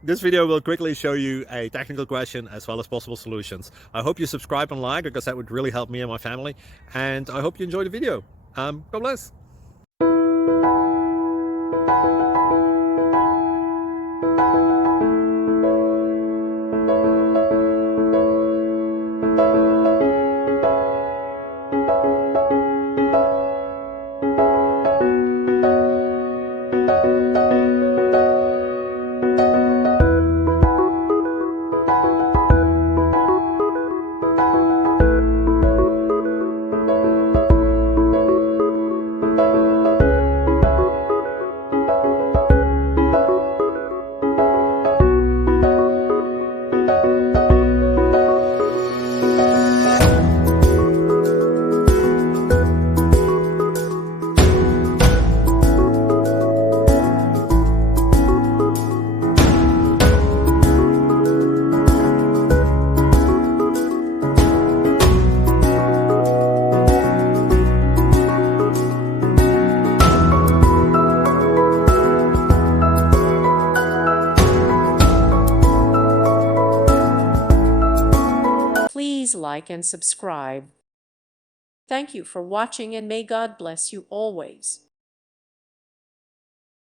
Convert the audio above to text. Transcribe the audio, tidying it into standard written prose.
This video will quickly show you a technical question as well as possible solutions. I hope you subscribe and like because that would really help me and my family. And I hope you enjoy the video. God bless. Please like and subscribe. Thank you for watching, and may God bless you always.